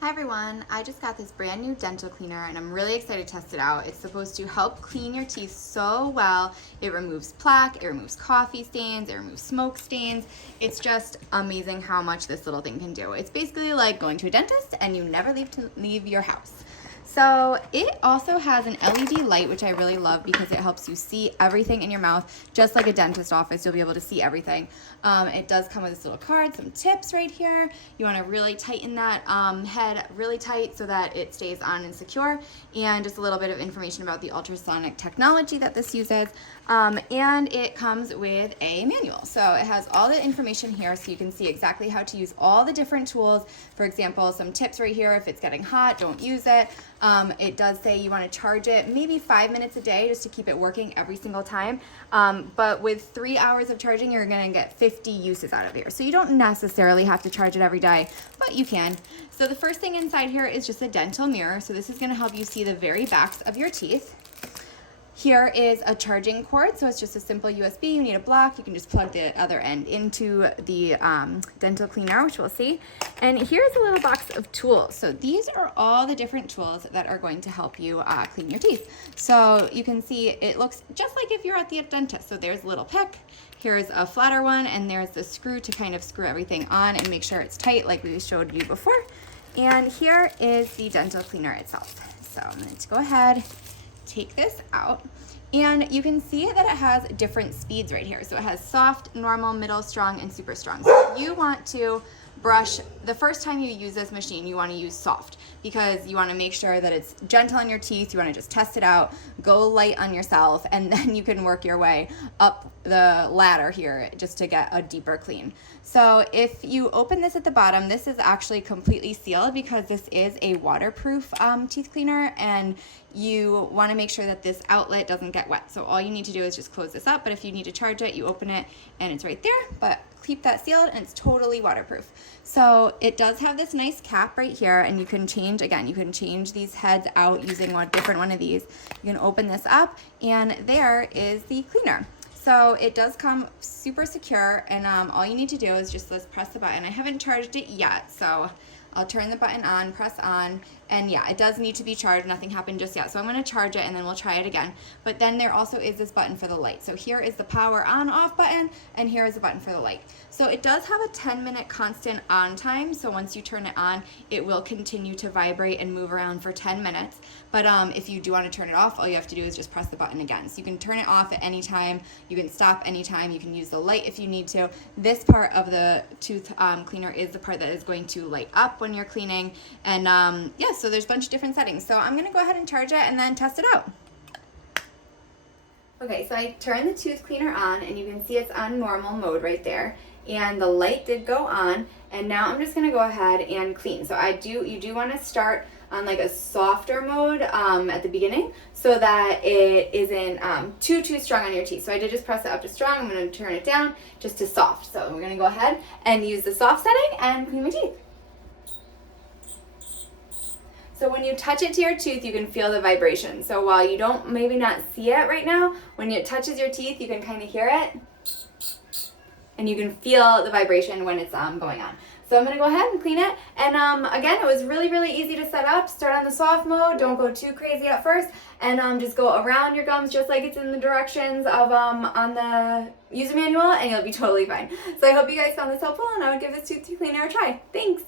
Hi everyone, I just got this brand new dental cleaner and I'm really excited to test it out. It's supposed to help clean your teeth so well. It removes plaque, it removes coffee stains, it removes smoke stains. It's just amazing how much this little thing can do. It's basically like going to a dentist and you never leave your house. So it also has an LED light, which I really love because it helps you see everything in your mouth. Just like a dentist office, you'll be able to see everything. It does come with this little card, some tips right here. You want to really tighten that head really tight so that it stays on and secure, and just a little bit of information about the ultrasonic technology that this uses. And it comes with a manual. So it has all the information here so you can see exactly how to use all the different tools. For example, some tips right here. If it's getting hot, don't use it. It does say you want to charge it maybe 5 minutes a day just to keep it working every single time. But with 3 hours of charging, you're going to get 50 uses out of here. So you don't necessarily have to charge it every day, but you can. So the first thing inside here is just a dental mirror. So this is going to help you see the very backs of your teeth. Here is a charging cord, so it's just a simple USB. You need a block. You can just plug the other end into the dental cleaner, which we'll see. And here's a little box of tools. So these are all the different tools that are going to help you clean your teeth. So you can see it looks just like if you're at the dentist. So there's a little pick. Here's a flatter one, and there's the screw to kind of screw everything on and make sure it's tight like we showed you before. And here is the dental cleaner itself. So I'm going to go ahead, take this out, and you can see that it has different speeds right here. So it has soft, normal, middle, strong, and super strong. So if you want to brush, the first time you use this machine, you want to use soft because you want to make sure that it's gentle on your teeth. You want to just test it out, go light on yourself, and then you can work your way up the ladder here just to get a deeper clean. So if you open this at the bottom, this is actually completely sealed because this is a waterproof teeth cleaner, and you want to make sure that this outlet doesn't get wet. So all you need to do is just close this up, but if you need to charge it, you open it and it's right there, but keep that sealed and it's totally waterproof. So it does have this nice cap right here, and you can change, again, you can change these heads out using one different one of these. You can open this up and there is the cleaner. So it does come super secure, and all you need to do is just let's press the button. I haven't charged it yet, so I'll turn the button on, press on, and yeah, it does need to be charged. Nothing happened just yet. So I'm going to charge it and then we'll try it again. But then there also is this button for the light. So here is the power on off button, and here is the button for the light. So it does have a 10-minute constant on time. So once you turn it on, it will continue to vibrate and move around for 10 minutes. But if you do want to turn it off, all you have to do is just press the button again. So you can turn it off at any time. You can stop anytime. You can use the light if you need to. This part of the tooth cleaner is the part that is going to light up when you're cleaning. And yeah, so there's a bunch of different settings. So I'm going to go ahead and charge it and then test it out. Okay, so I turned the tooth cleaner on, and you can see it's on normal mode right there. And the light did go on, and now I'm just going to go ahead and clean. So you do want to start on like a softer mode at the beginning so that it isn't too strong on your teeth. So I did just press it up to strong. I'm going to turn it down just to soft. So we're going to go ahead and use the soft setting and clean my teeth. So when you touch it to your tooth, you can feel the vibration. So while you don't maybe not see it right now, when it touches your teeth, you can kind of hear it. And you can feel the vibration when it's going on. So I'm going to go ahead and clean it. And again, it was really, really easy to set up. Start on the soft mode. Don't go too crazy at first. And just go around your gums just like it's in the directions of on the user manual, and you'll be totally fine. So I hope you guys found this helpful, and I would give this tooth cleaner a try. Thanks.